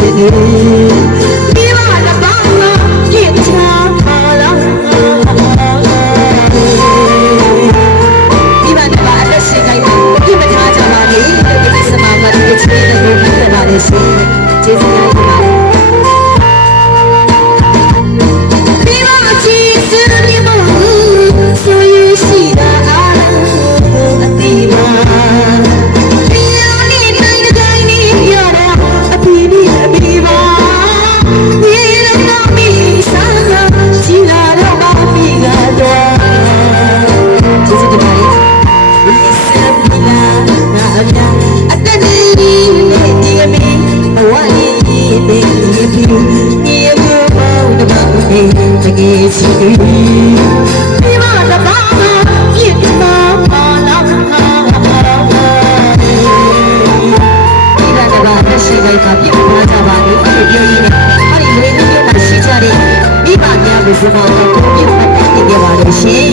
ရှင်နေဒီမှာတော့ဘာမှကြည့်ချာပါလားဒီမှာတော့အသက်ရှင်တိုင်းဒီမထားကြပါလေဒီစမှာမတိချေလို့ပြောပါလေရှင်ကျေးဇူးများတင်ပါတယ်ဒီမှာတော့ဘာမှပြစ်မှာပါလားဒီကတော့အရှိလိုက်တာပြစ်မှာကြပါလေအဲ့ဒီပြောရင်းနဲ့အဲ့ဒီလေးလေးမှာရှိကြတဲ့မိဘများကိုစမောကိုပြစ်မှာတင်ပြပါလို့ရှင်